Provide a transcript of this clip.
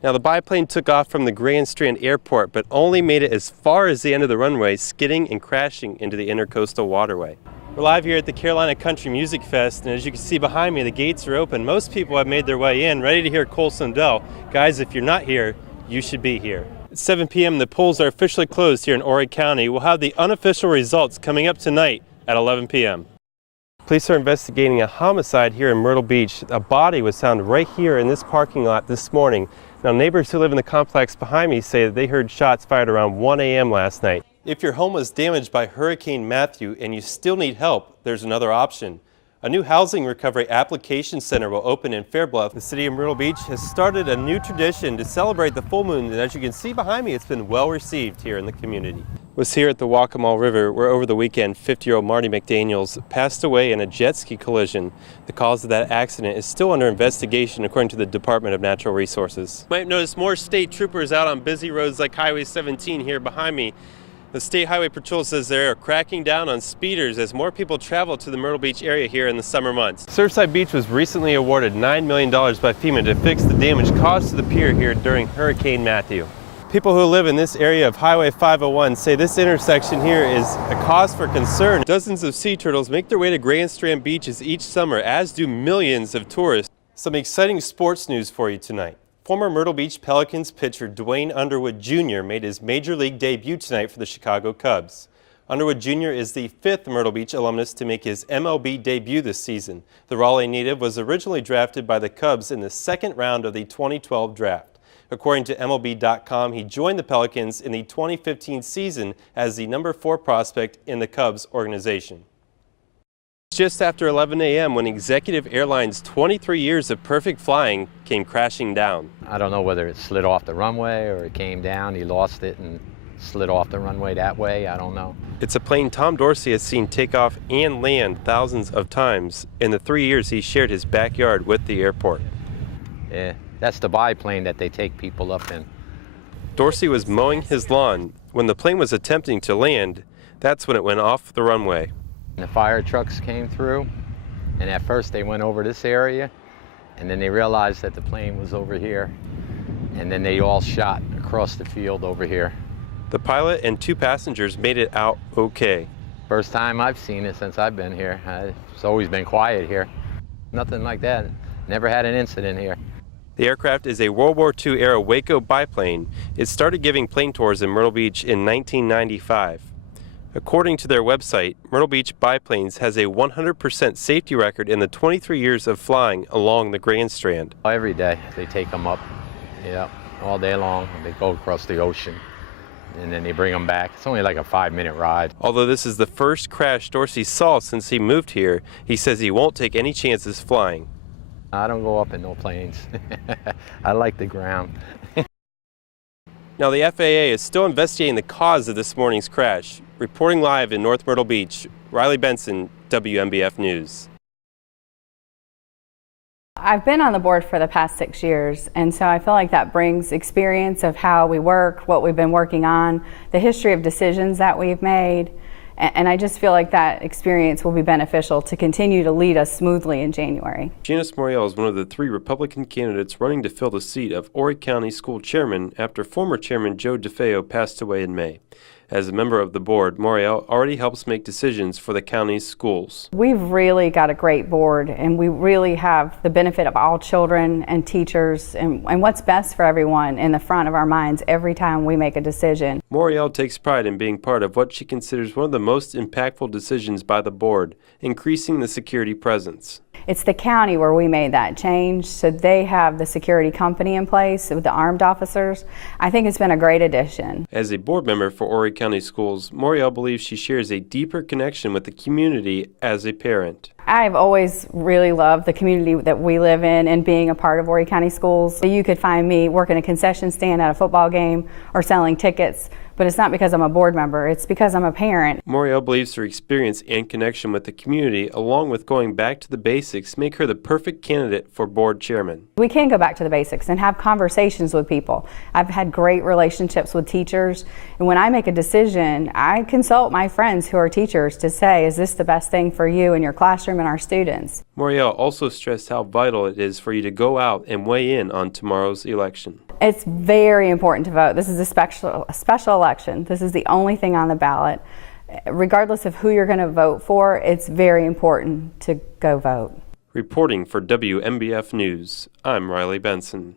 Now, the biplane took off from the Grand Strand Airport, but only made it as far as the end of the runway, skidding and crashing into the Intercoastal Waterway. We're live here at the Carolina Country Music Fest, and as you can see behind me, the gates are open. Most people have made their way in, ready to hear Cole Sundell. Guys, if you're not here, you should be here. At 7 p.m., the polls are officially closed here in Horry County. We'll have the unofficial results coming up tonight at 11 p.m. Police are investigating a homicide here in Myrtle Beach. A body was found right here in this parking lot this morning. Now, neighbors who live in the complex behind me say that they heard shots fired around 1 a.m. last night. If your home was damaged by Hurricane Matthew and you still need help, there's another option. A new housing recovery application center will open in Fairbluff. The city of Myrtle Beach has started a new tradition to celebrate the full moon, and as you can see behind me, it's been well received here in the community. Was here at the Waccamaw River, where over the weekend 50-year-old Marty McDaniels passed away in a jet ski collision. The cause of that accident is still under investigation according to the Department of Natural Resources. You might notice more state troopers out on busy roads like Highway 17 here behind me. The State Highway Patrol says they are cracking down on speeders as more people travel to the Myrtle Beach area here in the summer months. Surfside Beach was recently awarded $9 million by FEMA to fix the damage caused to the pier here during Hurricane Matthew. People who live in this area of Highway 501 say this intersection here is a cause for concern. Dozens of sea turtles make their way to Grand Strand beaches each summer, as do millions of tourists. Some exciting sports news for you tonight. Former Myrtle Beach Pelicans pitcher Dwayne Underwood Jr. made his major league debut tonight for the Chicago Cubs. Underwood Jr. is the fifth Myrtle Beach alumnus to make his MLB debut this season. The Raleigh native was originally drafted by the Cubs in the second round of the 2012 draft. According to MLB.com, he joined the Pelicans in the 2015 season as the number 4 prospect in the Cubs organization. Just after 11 a.m. when Executive Airlines' 23 years of perfect flying came crashing down. I don't know whether it slid off the runway or it came down, he lost it and slid off the runway that way, I don't know. It's a plane Tom Dorsey has seen take off and land thousands of times in the 3 years he shared his backyard with the airport. Yeah, that's the biplane that they take people up in. Dorsey was mowing his lawn. When the plane was attempting to land, that's when it went off the runway. The fire trucks came through, and at first they went over this area, and then they realized that the plane was over here, and then they all shot across the field over here. The pilot and 2 passengers made it out okay. First time I've seen it since I've been here. It's always been quiet here. Nothing like that. Never had an incident here. The aircraft is a World War II era Waco biplane. It started giving plane tours in Myrtle Beach in 1995. According to their website, Myrtle Beach Biplanes has a 100% safety record in the 23 years of flying along the Grand Strand. Every day they take them up, yeah, all day long. They go across the ocean and then they bring them back. It's only like a 5-minute ride. Although this is the first crash Dorsey saw since he moved here, he says he won't take any chances flying. I don't go up in no planes. I like the ground. Now, the FAA is still investigating the cause of this morning's crash. Reporting live in North Myrtle Beach, Riley Benson, WMBF News. I've been on the board for the past 6 years, and so I feel like that brings experience of how we work, what we've been working on, the history of decisions that we've made, and I just feel like that experience will be beneficial to continue to lead us smoothly in January. Janice Morial is one of the 3 Republican candidates running to fill the seat of Horry County School Chairman after former Chairman Joe DeFeo passed away in May. As a member of the board, Morial already helps make decisions for the county's schools. We've really got a great board, and we really have the benefit of all children and teachers and what's best for everyone in the front of our minds every time we make a decision. Morial takes pride in being part of what she considers one of the most impactful decisions by the board, increasing the security presence. It's the county where we made that change, so they have the security company in place with the armed officers. I think it's been a great addition. As a board member for Horry County Schools, Morial believes she shares a deeper connection with the community as a parent. I've always really loved the community that we live in and being a part of Horry County Schools. You could find me working a concession stand at a football game or selling tickets, but it's not because I'm a board member, it's because I'm a parent. Morial believes her experience and connection with the community, along with going back to the basics, make her the perfect candidate for board chairman. We can go back to the basics and have conversations with people. I've had great relationships with teachers, and when I make a decision, I consult my friends who are teachers to say, is this the best thing for you in your classroom classroom and our students. Moriel also stressed how vital it is for you to go out and weigh in on tomorrow's election. It's very important to vote. This is a special election. This is the only thing on the ballot. Regardless of who you're going to vote for, it's very important to go vote. Reporting for WMBF News, I'm Riley Benson.